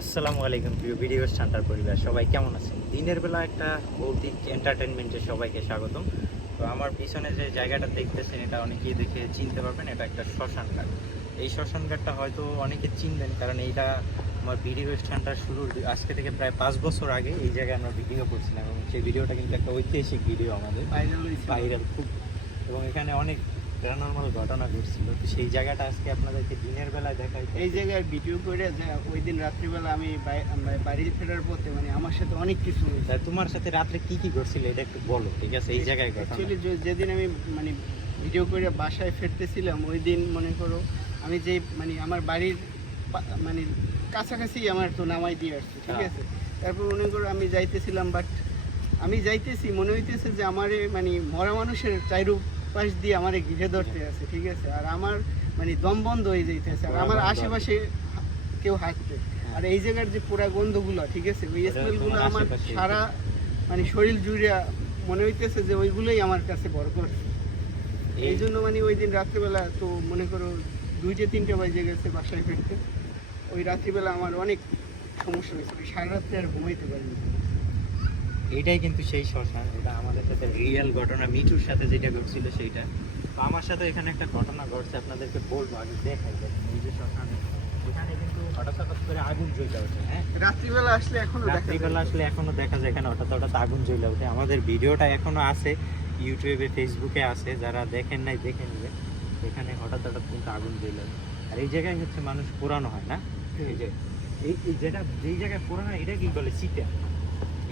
আসসালামু আলাইকুম প্রিয় ভিডিও স্টান্টার পরিবার সবাই কেমন আছেন? দিনের বেলা একটা ভৌতিক এন্টারটেনমেন্টে সবাইকে স্বাগতম। তো আমার পিছনে যে জায়গাটা দেখতেছেন এটা অনেকেই দেখে চিনতে পারবেন এটা একটা শ্মশান ঘাট। এই শ্মশান ঘাটটা হয়তো অনেকে চিনবেন কারণ এইটা আমার ভিডিও স্টান্টার শুরুর আজকে থেকে প্রায় পাঁচ বছর আগে এই জায়গায় আমরা ভিডিও করছিলাম এবং সেই ভিডিওটা কিন্তু একটা ঐতিহাসিক ভিডিও আমাদের ভাইরাল খুব। এবং এখানে অনেক প্যারানর্মাল ঘটনা ঘটছিল তো সেই জায়গাটা আজকে আপনাদেরকে দিনের বেলায় দেখাই। এই জায়গায় ভিডিও করে ওই দিন রাত্রিবেলা আমি বাড়ি ফেরার পথে মানে আমার সাথে অনেক কিছু হয়েছে। তোমার সাথে রাত্রে কি কি ঘটছিল এটা একটু বলো ঠিক আছে? এই জায়গায় অ্যাকচুয়ালি যেদিন আমি মানে ভিডিও করে বাসায় ফিরতেছিলাম ওই দিন মনে করো আমি যে মানে আমার বাড়ির মানে কাছাকাছি আমার তো নামাই দিয়ে আসছে ঠিক হ্যাঁ। আছে? তারপর মনে করো আমি যাইতেছিলাম বাট আমি যাইতেছি মনে হইতেছে যে আমার মানে মরা মানুষের চাইরু পাশ দিয়ে আমার ঘিরে ধরতে আছে ঠিক আছে? আর আমার মানে দম বন্ধ হয়ে যাইতেছে। আর আমার আশেপাশে কেউ হাঁটতে আর এই জায়গার যে পোড়া গন্ধগুলো ঠিক আছে? ওই স্মেলগুলো আমার সারা মানে শরীর জুড়ে মনে হইতেছে যে ওইগুলোই আমার কাছে বড় করছে এই জন্য মানে ওই দিন রাত্রিবেলা তো মনে করো দুইটে তিনটে বাজে গেছে বাসায় ফিরতে। ওই রাত্রিবেলা আমার অনেক সমস্যা হয়েছে ওই সারা রাত্রে আর ঘুমাইতে পারিনি। এইটাই কিন্তু সেই শ্মশান এটা আমাদের সাথে রিয়েল ঘটনা মিঠুর সাথে যেটা ঘটছিল সেইটা। তো আমার সাথে এখানে একটা ঘটনা ঘটছে আপনাদেরকে বলব আগে দেখাই এই যে শ্মশানে এখানে কিন্তু হঠাৎ হঠাৎ করে আগুন জ্বলে ওঠে হ্যাঁ? রাত্রিবেলা আসলে এখনও রাত্রিবেলা আসলে এখনও দেখা যায় এখানে হঠাৎ হঠাৎ আগুন জ্বলে ওঠে আমাদের ভিডিওটা এখনও আছে ইউটিউবে ফেসবুকে আছে যারা দেখেন নাই দেখে নেবে। এখানে হঠাৎ হঠাৎ কিন্তু আগুন জ্বলে আর এই জায়গায় হচ্ছে মানুষ পুরানো হয় না? এই যে এই এই যেটা যেই জায়গায় পুরানো হয় এটা কি বলে? চিতা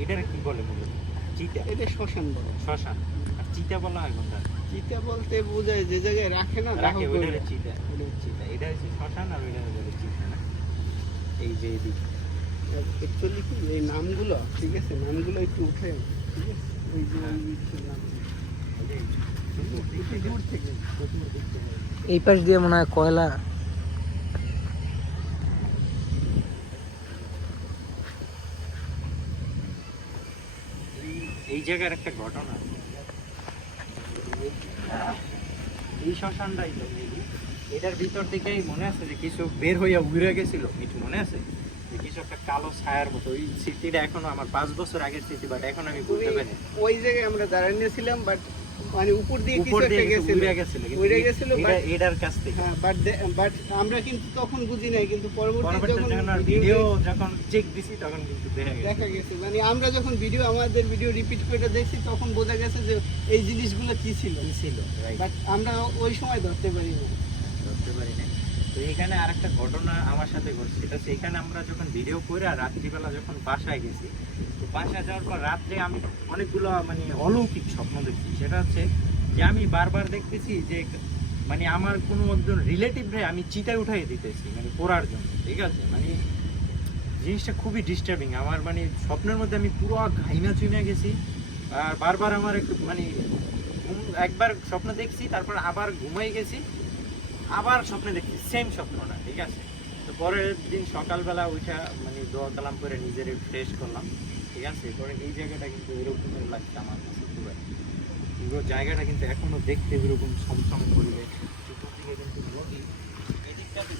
এটার কি বলে মূলত চিতা এটা শ্মশান বলে। শ্মশান। আর চিতা বলা হয় কোনটা? চিতা বলতে বোঝায় যে জায়গায় রাখে না রাখে ওইটা হলো চিতা ওইটা চিতা এটা হচ্ছে শ্মশান আর ওইটা হলো চিতা না? এই যে এদিক। অ্যাকচুয়ালি কি এই নামগুলো ঠিক আছে? নামগুলো একটু উঠে ঠিক আছে? ওই যে ওই ইচ্ছের নাম। একটু এই পাশ দিয়ে মনে হয় কয়লা এই- জায়গার একটা ঘটনা। এই শ্মশানটাই তো এটার ভিতর থেকেই মনে আছে যে কিছু বের হইয়া উড়ে গেছিল কিছু মনে আছে? যে কিছু একটা কালো ছায়ার মতো। ওই স্মৃতিটা এখনও আমার পাঁচ বছর আগের স্মৃতি বাট এখন আমি বুঝতে পারি। ওই জায়গায় আমরা দাঁড়ানিয়েছিলাম বাট মানে উপর দিয়ে কিছু একটা গেছিল। উড়ে গেছিল এটার কাছ থেকে। হ্যাঁ বাট বাট আমরা কিন্তু তখন বুঝি নাই কিন্তু পরবর্তী পরবর্তী যখন ভিডিও যখন চেক দিছি তখন কিন্তু দেখা গেছে। দেখা গেছে। মানে আমরা যখন ভিডিও আমাদের ভিডিও রিপিট করে দেখছি তখন বোঝা গেছে যে এই জিনিসগুলো কি ছিল। কি ছিল বাট আমরা ওই সময় ধরতে পারি না ধরতে পারি না তো এখানে আরেকটা ঘটনা আমার সাথে ঘটছে। সেটা এখানে আমরা যখন ভিডিও করে আর রাত্রিবেলা যখন বাসায় গেছি তো বাসায় যাওয়ার পর রাত্রে আমি অনেকগুলো মানে অলৌকিক স্বপ্ন দেখছি। সেটা হচ্ছে যে আমি বারবার দেখতেছি যে মানে আমার কোনো একজন রিলেটিভরে আমি চিতায় উঠাই দিতেছি মানে পড়ার জন্য, ঠিক আছে? মানে জিনিসটা খুবই ডিস্টার্বিং আমার মানে স্বপ্নের মধ্যে আমি পুরো ঘাইনা চুইনা গেছি, আর বারবার আমার একটু মানে ঘুম- একবার স্বপ্ন দেখছি, তারপর আবার ঘুমাই গেছি, আবার স্বপ্নে দেখছি সেম স্বপ্নটা, ঠিক আছে? তো পরের দিন সকালবেলা উঠা মানে দোয়া কালাম করে নিজের ফ্রেশ করলাম। ঠিক আছে পরে এই জায়গাটা কিন্তু এরকমের লাগছে আমার কাছে পুরো পুরো জায়গাটা কিন্তু এখনও দেখতে এরকম ছমছম করবে চতুর্দিকে কিন্তু নদী এদিকটাতে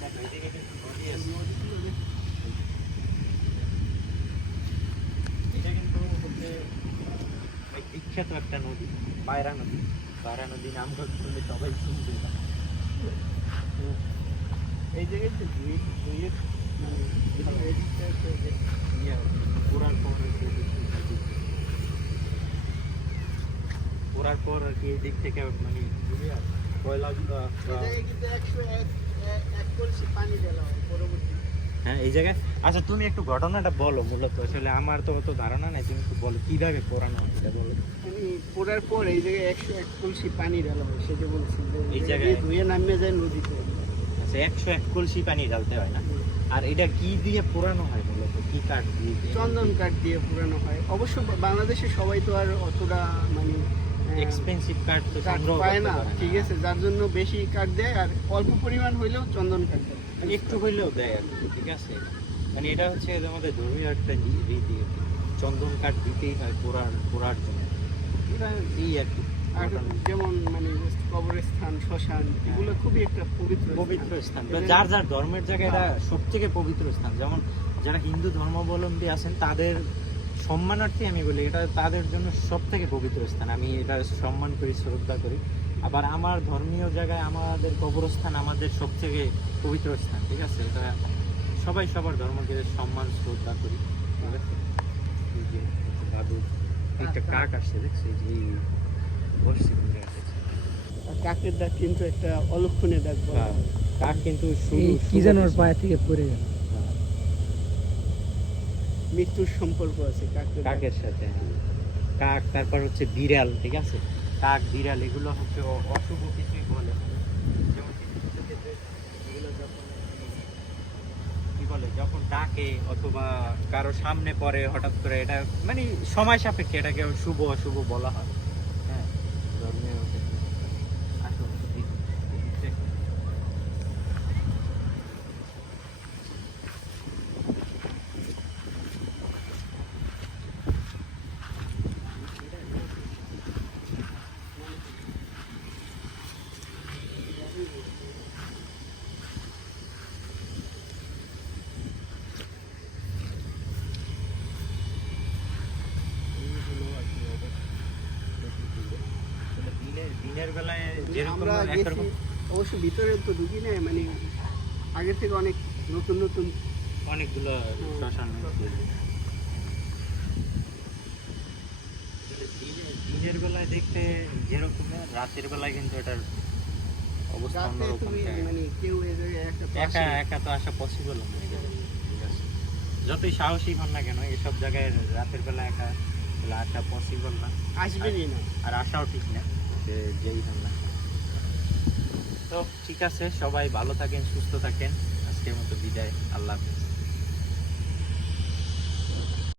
এটা কিন্তু হচ্ছে বিখ্যাত একটা নদী, পায়রা নদী। পায়রা নদী নাম করলে সবাই শুনবে। এই জায়গায় যে দুই দুইয়ের মানে পর আর কি থেকে থেকে। পর আর কি এদিক থেকে মানে পানি ঢালা হয় পরবর্তী হ্যাঁ এই জায়গায়? আচ্ছা তুমি একটু ঘটনাটা বলো মূলত। আসলে আমার তো অত ধারণা নাই তুমি একটু বলো কীভাবে পোড়ানো হয় সেটা বলো। মানে পোড়ার পর এই জায়গায় একশো এক কলসি পানি ঢালা হয় সেটা বলছি যে এই? জায়গায়? ধুয়ে নামিয়ে যায় নদীতে। আচ্ছা একশো এক কলসি পানি ঢালতে হয় না। আর এটা কি দিয়ে পোড়ানো হয় মূলত কি কাঠ দিয়ে? চন্দন কাঠ দিয়ে পুরানো হয়। অবশ্য বাংলাদেশে সবাই তো আর অতটা মানে এক্সপেন্সিভ কাঠ তো পায় না ঠিক আছে যার জন্য বেশি কাঠ দেয় আর অল্প পরিমাণ হইলেও চন্দন কাঠ দেয়। একটু হইলেও দেয় আর কি, ঠিক আছে? মানে এটা হচ্ছে আমাদের ধর্মীয় একটা রীতি চন্দন কাঠ দিতেই হয় পোড়ার পোড়ার জন্য। এটা এই আর কি। যেমন মানে কবরস্থান শ্মশান এগুলো খুবই একটা পবিত্র। পবিত্র স্থান। যার যার ধর্মের জায়গায় এটা সব থেকে পবিত্র স্থান। যেমন যারা হিন্দু ধর্মাবলম্বী আছেন তাদের সম্মানার্থে আমি বলি এটা তাদের জন্য সব থেকে পবিত্র স্থান। আমি এটা সম্মান করি শ্রদ্ধা করি। আবার আমার ধর্মীয় জায়গায় আমাদের কবরস্থান আমাদের সব থেকে পবিত্র স্থান ঠিক আছে? এটা সবাই সবার ধর্মকে সম্মান শ্রদ্ধা করি ঠিক আছে? যে দাদু একটা কাক আসছে দেখছি? যে কাকের ডাক কিন্তু একটা ডাক বলা হ্যাঁ, কাক কিন্তু শুধু কি যেন ওর পায়ে থেকে পড়ে গেল। মৃত্যুর সম্পর্ক আছে কাকের সাথে হ্যাঁ। কাক তারপর হচ্ছে বিড়াল ঠিক আছে? কাক বিড়াল এগুলো হচ্ছে অশুভ কিছুই বলে কি বলে যখন ডাকে অথবা কারও সামনে পড়ে হঠাৎ করে এটা মানে সময় সাপেক্ষে এটাকে শুভ অশুভ বলা হয় হ্যাঁ ধর্মীয় ক্ষেত্রে। আসো, এই- এই দিকটা একটু। আসলে দিনের- দিনের বেলায় আমরা গেছি অবশ্য ভিতরে তো ঢুকি নাই মানে আগের থেকে অনেক নতুন নতুন অনেকগুলো শ্মশান দিনের বেলায় দেখতে যেরকম রাতের বেলায় কিন্তু এটার অবস্থা অন্যরকম মানে কেউ একা একা তো আসা পসিবল না যতই সাহসী হন না কেন এসব জায়গায় রাতের বেলা একা আসা পসিবল না। আসবেনই না। আর আসাও ঠিক না। যে যেই হন না তো ঠিক আছে, সবাই ভালো থাকেন, সুস্থ থাকেন। আজকের মতো বিদায়, আল্লাহ হাফেজ।